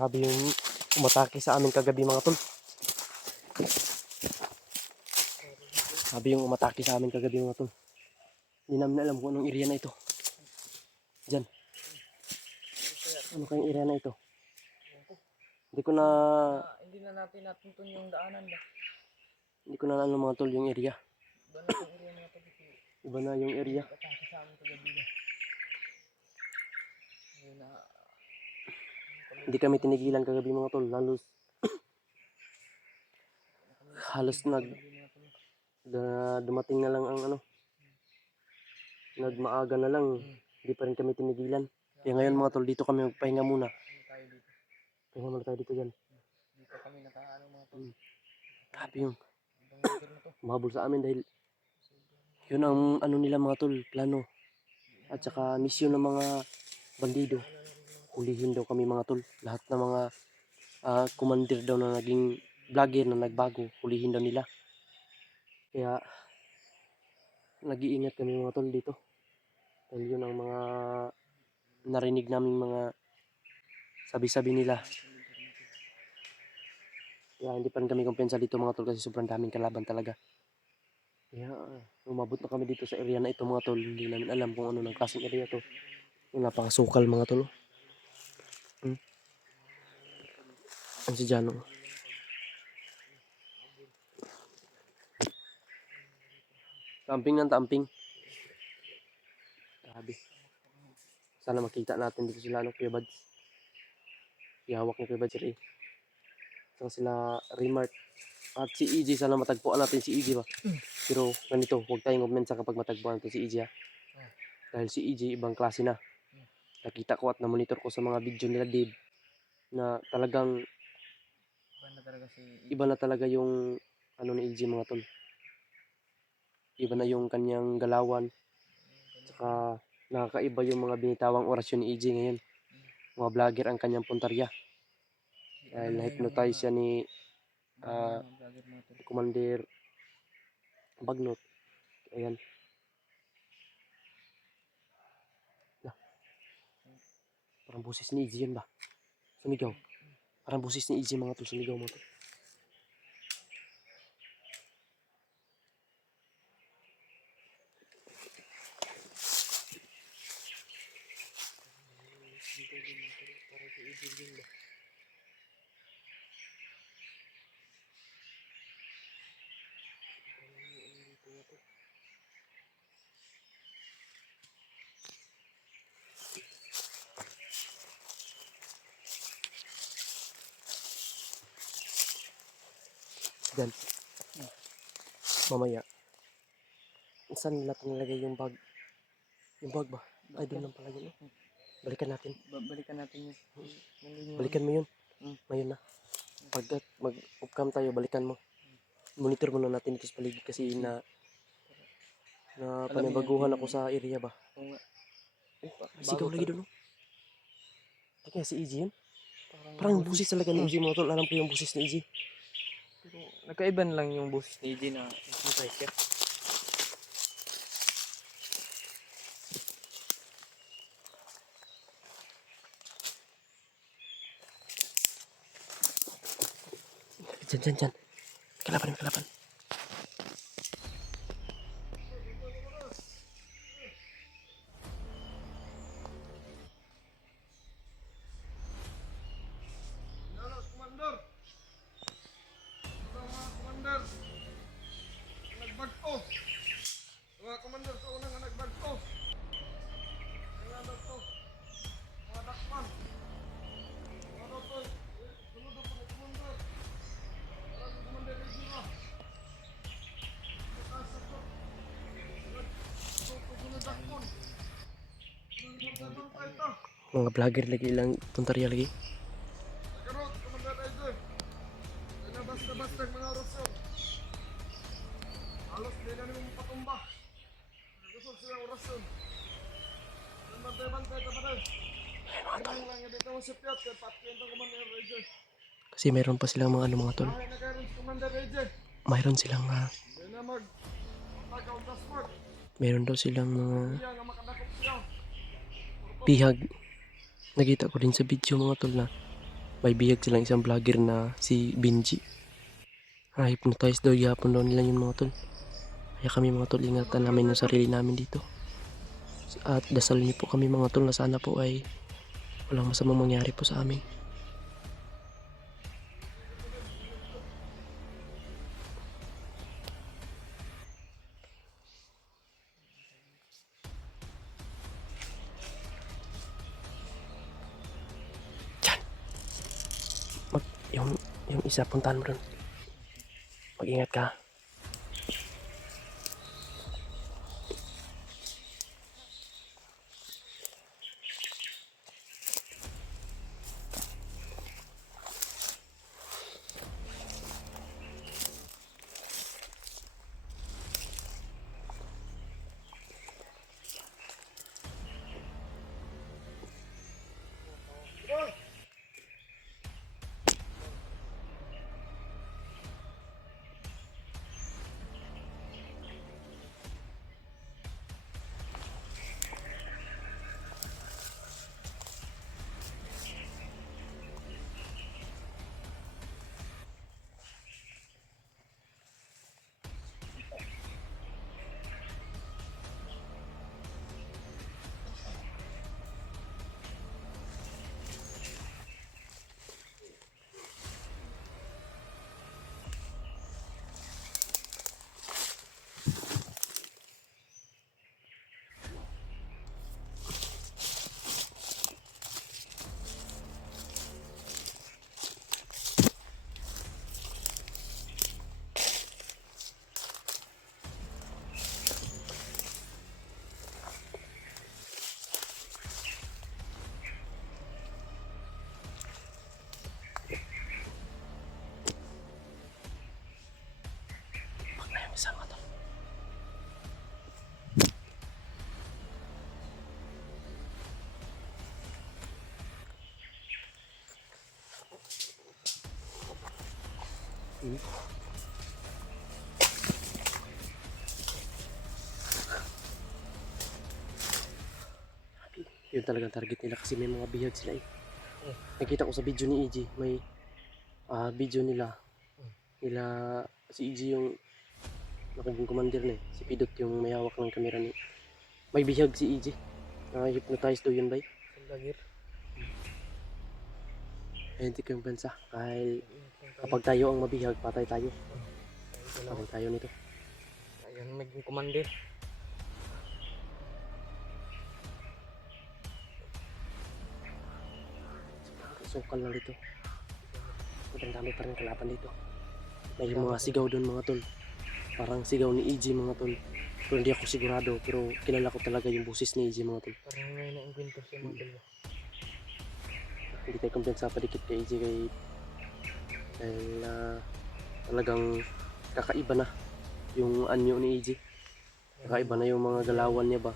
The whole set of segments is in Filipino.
Sabi yung umatake sa amin kagabi mga tol. Sabi yung umatake sa amin kagabi mga tol. Hindi namin alam kung anong area na ito. Diyan. Ano kayong area na ito? Hindi ko na... Hindi na natin natuntun yung daanan ba? Hindi ko na alam mga tol yung area. Iba na yung area mga tol. Iba na yung area. Atake sa amin kagabi na. Ayun na. Hindi kami tinigilan kagabi mga tol. Halos dumating na lang ang ano. Nagmaaga na lang. Hindi pa rin kami tinigilan. Kaya ngayon mga tol, dito kami magpahinga muna. Pahinga muna tayo dito dyan. Dito kami nakaano mga tol. Grabe yung mahabol sa amin dahil yun ang ano nila mga tol, plano. At saka misyon ng mga bandido. Hulihin daw kami mga tol. Lahat ng mga commander daw na naging vlogger na nagbago, hulihin daw nila. Kaya nag-iingat kami mga tol dito. Dahil yun ang mga narinig namin mga sabi-sabi nila. Kaya hindi pa rin kami kumpensa dito mga tol kasi sobrang daming kalaban talaga. Kaya umabot na kami dito sa area na ito mga tol. Hindi namin alam kung ano ng klaseng area to. Yung napakasukal mga tol. Ang si Jano. Tamping ng tamping. Grabe. Sana makita natin dito sila ano, Kuya Bads. Ihawak ni Kuya Bads si Ray. Saka sila Remart. At si EJ, sana matagpuan natin si EJ ba. Pero ganito, huwag tayong ummensa kapag matagpuan natin si EJ ha. Dahil si EJ ibang klase na. Nakita ko at na-monitor ko sa mga video nila Dave na talagang iba na talaga yung ano ni EJ mga tol. Iba na yung kanyang galawan. Saka nakakaiba yung mga binitawang orasyon ni EJ ngayon. Mga vlogger ang kanyang puntarya. Dahil na-hypnotize siya ni Commander Bagnot. Ayan. Parang boses ni EJ yun ba? Sumigaw. Parang boses ni EJ mga tol. Sumigaw mga tol. Diyan. Mamaya. Saan nila nilagay yung bag? Yung bag ba? Ay, doon lang pala yun. Balikan natin. Balikan natin yun. Balikan mo yun. Ngayon na. Pag mag-off cam tayo, balikan mo. Monitor muna natin ito sa paligid kasi na panibaguhan ako sa area ba. Sigaw lagi doon. Kaya si EJ yun. Parang busis talaga ni EJ mga tol. Alam ko yung busis ni EJ. Pero nagkaiban lang yung boses ni EJ na hypnotize siya. Diyan. Kalaban. Mga komandor sa unang nagbagto. Kaya na to. Mga dakpan. Ano to? Sunod po ng komandor. Para sa komandor ng Sima. Sa to. Sunod dakpon. Sunod ito. Mga vlogger lagi lang. Puntarya lagi. Nagarot, komandor Aizo. Kaya na basta-basta mga orasyon. Halos di na nimo patumba. Gusto sila orasyon. Bantay-bantay ka pa rin. Kailangan lang dito mo si Piot. Kaya patyan itong Commander Aizo. Kasi mayroon pa silang mga ano mga tol. Bahay na kayo rin si Commander Aizo. Mayroon silang Hindi na mag-tagaw tasmag. mayroon daw silang mga Iya nga makadakop siya. bihag. Nakita ko din sa video mga tol na may bihag silang isang vlogger na si Benji. Hypnotize daw yapon daw nila yun mga tol. Kaya kami mga tol, ingatan namin yung sarili namin dito. At dasal niyo po kami mga tol na sana po ay walang masamang mangyari po sa amin. Diyan! Yung isa, puntahan mo ron. Mag-ingat ka. Sama to. Yun talagang target nila kasi may mga bihag sila eh. Nakita ko sa video ni EG, may video nila. Si EG yung naging commander na eh. Si Pidot yung may hawak ng kamera ni. May bihag si EG. Hypnotize daw yun bay. Vlogger. Eh, hindi ko yung bansa. Dahil kapag tayo ang mabihag, patay tayo. Patay tayo nito. Ayun, maging commander. Sukal lang dito. Sobrang dami pa rin kalaban dito. May mga sigaw doon mga tol. Parang sigaw ni EG mga tol. Pero hindi ako sigurado. Pero kilala ko talaga yung boses ni EG mga tol. Parang may na-invento siya mga tol. Hindi tayo kumpiyansa padikit kay EG dahil talagang kakaiba na yung anyo ni EG. Kakaiba na yung mga galawan niya ba.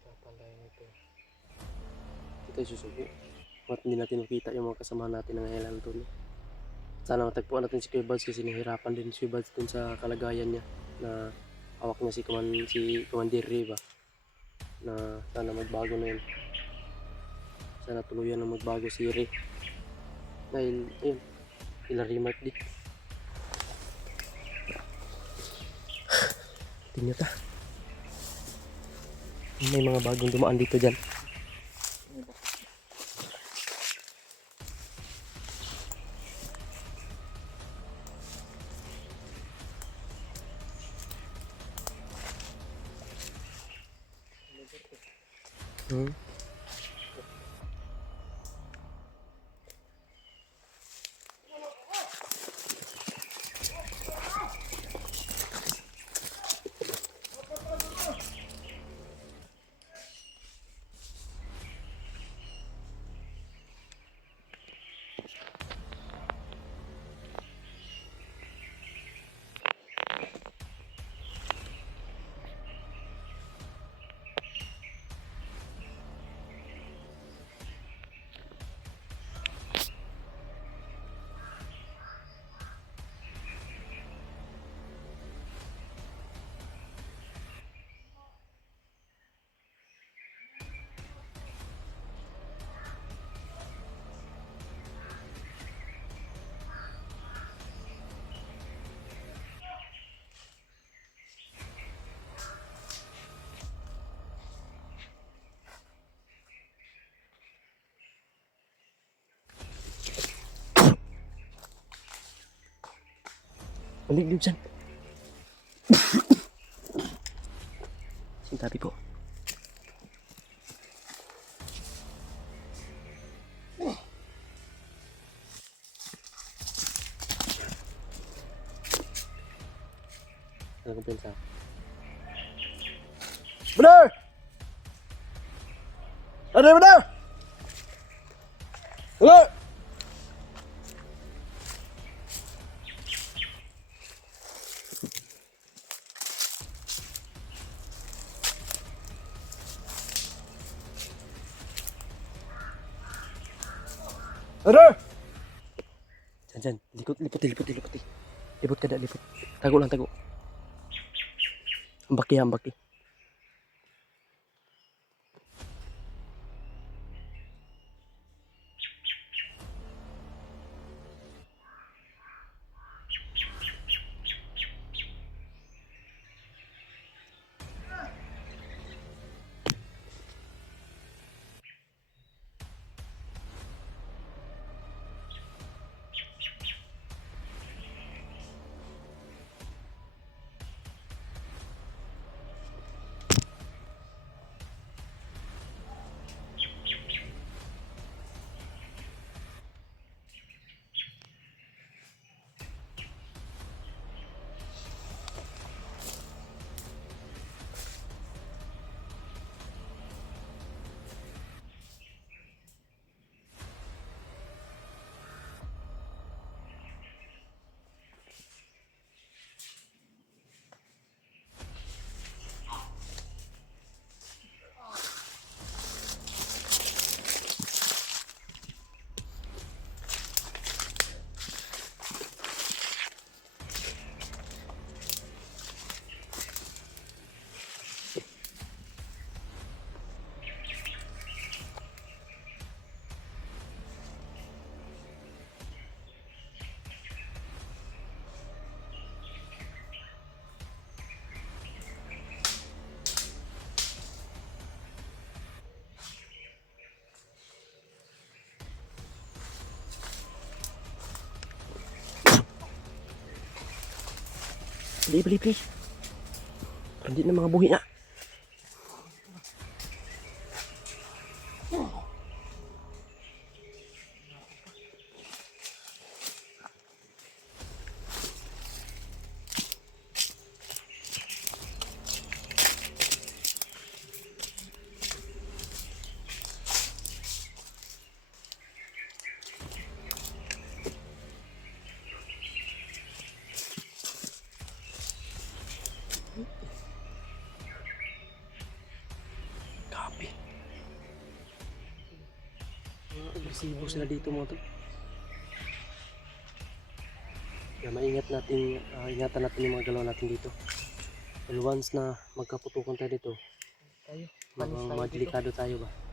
Kapanday nito. Hindi tayo susuko. At hindi natin makita yung mga kasama natin ng Highland tol. Sana matagpuan natin si Kuya Buds kasi nahirapan din si Kuya Buds dun sa kalagayan niya na hawak niya si Commander Ray ba, na sana magbago na yun. Sana tuluyan na magbago si Ray dahil ayun, sila remark din. Tingnan ta, may mga bagong dumaan dito dyan. Balik dito dyan. Sintabi po. Ano kong pinsa? Benar! Ada benar! Halo! Ada! Dyan. Lipot. Lipot ka da, lipot. Tago lang, tago. Hambaki. Beli. Parang di na mga buhi na. Grabe. Agresibo sila dito mga tol. Kaya ingatan natin yung mga galaw natin dito. And once na magkaputukan tayo dito, Tayo. mukhang Panis tayo dito. madelikado tayo ba?